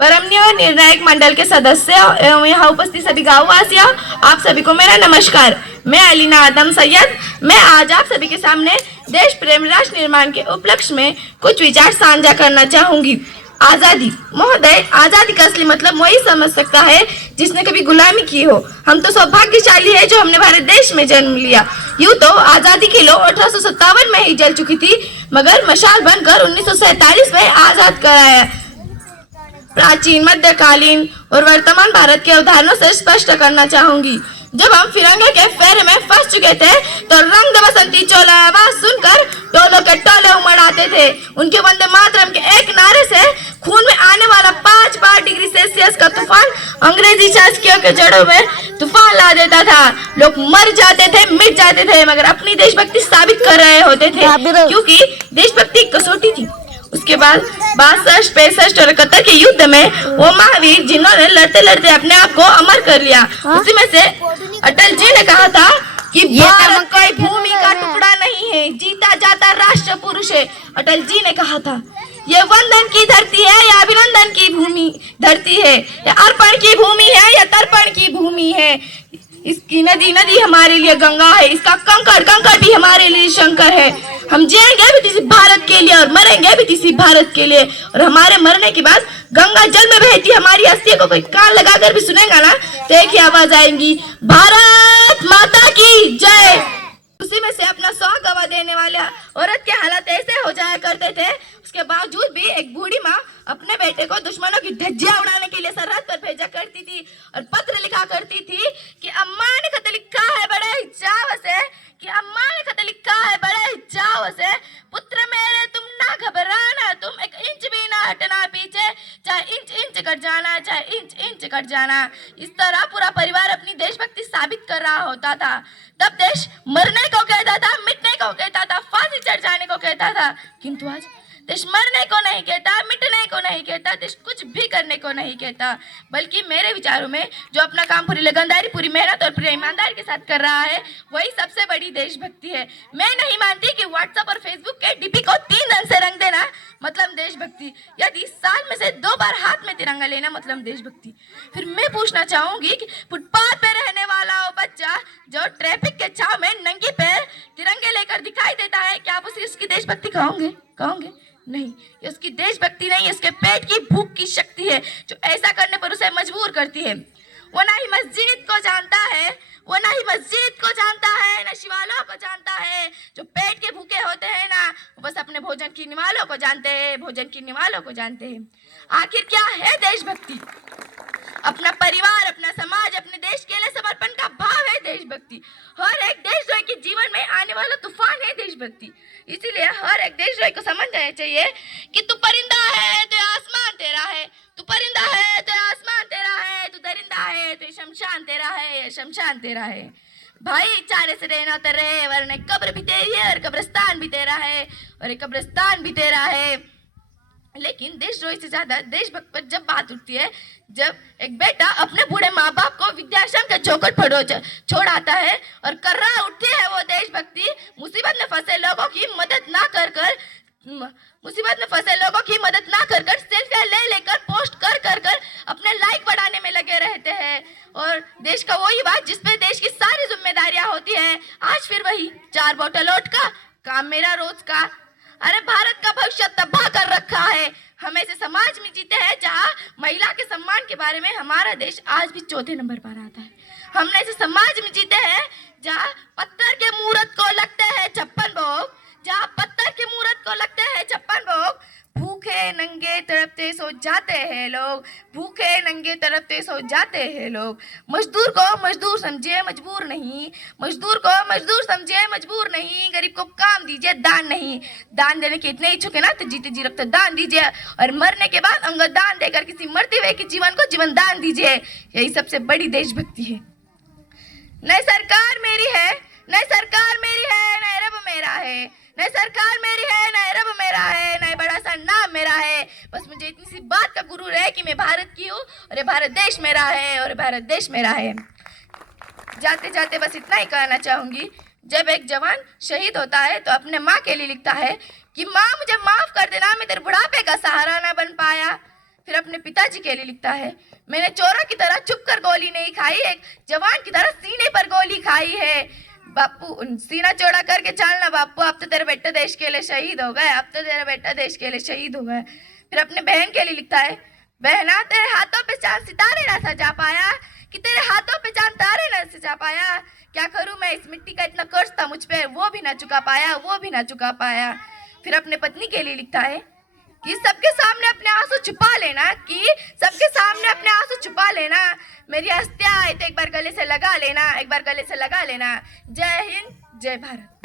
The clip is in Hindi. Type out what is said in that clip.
परमनीय और निर्णायक मंडल के सदस्य एवं यहाँ उपस्थित सभी गाँववासियों, आप सभी को मेरा नमस्कार। मैं अलीना आदम सैयद। मैं आज आप सभी के सामने देश प्रेम राष्ट्र निर्माण के उपलक्ष्य में कुछ विचार साझा करना चाहूंगी। आजादी महोदय, आजादी का असली मतलब वही समझ सकता है जिसने कभी गुलामी की हो। हम तो सौभाग्यशाली है जो हमने भारत देश में जन्म लिया। यूं तो आजादी की लौ 1857 में ही जल चुकी थी, मगर मशाल बनकर 1947 में आजाद कराया। प्राचीन, मध्यकालीन और वर्तमान भारत के उदाहरणों से स्पष्ट करना चाहूंगी। जब हम फिरंगे के फेरे में फंस चुके थे तो रंग दे बसंती चोला आवाज सुनकर टोलों के टोले उमड़ आते थे। उनके वंदे मातरम के एक नारे से खून में आने वाला 5 डिग्री सेल्सियस का तूफान अंग्रेजी शासकियों के जड़ों में तूफान ला देता था। लोग मर जाते थे, मिट जाते थे, मगर अपनी देशभक्ति साबित कर रहे होते थे, क्योंकि देशभक्ति कसौटी थी। उसके बाद 62, 65 और 71 के युद्ध में वो महावीर जिन्होंने लड़ते लड़ते अपने आप को अमर कर लिया, उसी में से अटल जी ने कहा था कि भारत कोई भूमि का टुकड़ा नहीं है, जीता जाता राष्ट्र पुरुष है। अटल जी ने कहा था, ये वंदन की धरती है या अभिनंदन की भूमि धरती है, या अर्पण की भूमि है या तर्पण की भूमि है। इसकी नदी नदी हमारे लिए गंगा है, इसका कंकड़ कंकड़ भी हमारे लिए शंकर है। हम जिएंगे भी किसी भारत के लिए और मरेंगे भी किसी भारत के लिए, और हमारे मरने के बाद गंगा जल में बहती हमारी अस्थि को कोई कान लगाकर भी सुनेगा ना तो एक ही आवाज आएगी, भारत माता की जय। उसी में से अपना सौ गवा देने वाले औरत के हालात ऐसे हो जाया करते थे, उसके बावजूद भी एक बूढ़ी माँ अपने बेटे को दुश्मनों की धज्जियां उड़ाने के लिए सरहद पर भेजा करती थी और पत्र लिखा करती थी कि अम्मा ने खत लिखा है बड़े चाव से, कि अम्मा ने खत लिखा है बड़े चाव से, पुत्र मेरे तुम ना घबराना, तुम एक इंच भी ना हटना पीछे, चाहे इंच इंच कट जाना, चाहे इंच इंच कट जाना। इस तरह पूरा परिवार अपनी देशभक्ति साबित कर रहा होता था। तब देश मरने को कहता था, मिटने को कहता था, फांसी चढ़ जाने को कहता था, किंतु आज देश मरने को नहीं कहता, मिटने को नहीं कहता, देश कुछ भी करने को नहीं कहता, बल्कि मेरे विचारों में जो अपना काम पूरी लगनदारी, पूरी मेहनत और पूरी ईमानदारी के साथ कर रहा है, वही सबसे बड़ी देशभक्ति है। मैं नहीं मानती कि व्हाट्सएप और फेसबुक के डीपी को 3 रंग से रंग देना मतलब देशभक्ति, यदि साल में से 2 बार हाथ में तिरंगा लेना मतलब देशभक्ति। फिर मैं पूछना चाहूंगी कि फुटपाथ पे रहने वाला वो बच्चा जो ट्रैफिक के छाव में नंगे पैर तिरंगे लेकर दिखाई देता है, क्या आप उसे उसकी देशभक्ति कहोगे? कहोगे नहीं। ये उसकी देशभक्ति नहीं, इसके पेट की भूख की शक्ति है जो ऐसा करने पर उसे मजबूर करती है। वो ना ही मस्जिद को जानता है, वो ना ही मस्जिद को जानता है, ना शिवालयों को जानता है। जो पेट के भूखे होते हैं ना, वो बस अपने भोजन की निवालों को जानते हैं, भोजन की निवालों को जानते हैं। आखिर क्या है देशभक्ति? अपना परिवार, अपना समाज, अपने देश के लिए समर्पण का भाव है देशभक्ति। हर एक देशद्रोही के जीवन में आने वाला तूफान है देशभक्ति। इसीलिए हर एक देशद्रोही को समझ जाना चाहिए कि तू परिंदा है तो आसमान तेरा है, तू परिंदा है तो आसमान तेरा है, तू दरिंदा है तो शमशान तेरा है, शमशान तेरा है। भाईचारे से रहना उतर रहे, वरना कब्र भी तेरी है और कब्रिस्तान भी तेरा है, और एक कब्रिस्तान भी तेरा है। लेकिन देशद्रोही से ज्यादा देशभक्त पर जब बात उठती है, जब एक बेटा अपने बूढ़े माँ बाप को वृद्धाश्रम के चौखट पर छोड़ आता है और कर्रा उठती है वो देशभक्ति, मुसीबत में फंसे लोगों की मदद ना कर कर सेल्फियां ले लेकर पोस्ट कर अपने लाइक बढ़ाने में लगे रहते हैं, और देश का वही बात जिसपे देश की सारी जिम्मेदारियां होती है, आज फिर वही 4 बोतल ओट का काम मेरा रोज का। अरे भारत का भविष्य तबाह कर रखा है। हम ऐसे समाज में जीते हैं जहाँ महिला के सम्मान के बारे में हमारा देश आज भी 4थे नंबर पर आता है। हम ऐसे समाज में जीते हैं जहाँ पत्थर के मूर्त को लगते हैं 56 भोग, जहाँ पत्थर के मूर्त को लगते हैं 56 भोग। भूखे नंगे तड़पते सो जाते हैं लोग, भूखे नंगे तड़पते सो जाते हैं लोग। मजदूर को मजदूर समझे मजबूर नहीं, मजदूर को मजदूर समझे मजबूर नहीं, गरीब को काम दीजिए दान नहीं। दान देने के इतने इच्छुक है ना तो जीते जी रक्त दान दीजिए, और मरने के बाद अंग दान देकर किसी मरते हुए के जीवन को जीवन दान दीजिए। यही सबसे बड़ी देशभक्ति है। नई सरकार मेरी है, नई सरकार मेरी है, नए रब मेरा है, नई सरकार मेरी है, नए रब मेरा है, नए बड़ा सा नाम मेरा है। बस मुझे इतनी सी बात का गुरूर है कि मैं भारत की हूँ और ये भारत देश मेरा है, और भारत देश मेरा है। जाते जाते बस इतना ही कहना चाहूंगी, जब एक जवान शहीद होता है तो अपने माँ के लिए लिखता है कि माँ मुझे माफ कर देना, मैं तेरे बुढ़ापे का सहारा ना बन पाया। फिर अपने पिताजी के लिए लिखता है, मैंने चोरों की तरह छुप कर गोली नहीं खाई, एक जवान की तरह सीने पर गोली खाई है। बापू सीना चौड़ा करके चलना बापू, अब तो तेरे बेटा देश के लिए शहीद हो गए, अब तो तेरा बेटा देश के लिए शहीद हो गए। फिर अपने बहन के लिए लिखता है, बहना तेरे हाथों पे चांद सितारे ना सजा पाया, कि तेरे हाथों पे चांद तारे ना सजा पाया, क्या करूं मैं इस मिट्टी का इतना कर्ज था मुझ पे, वो भी ना चुका पाया, वो भी ना चुका पाया। फिर अपने पत्नी के लिए लिखता है कि सबके सामने अपने आंसू छुपा लेना, कि सबके सामने अपने आंसू छुपा लेना, मेरी हस्तियां आए तो एक बार गले से लगा लेना, एक बार गले से लगा लेना। जय हिंद, जय भारत।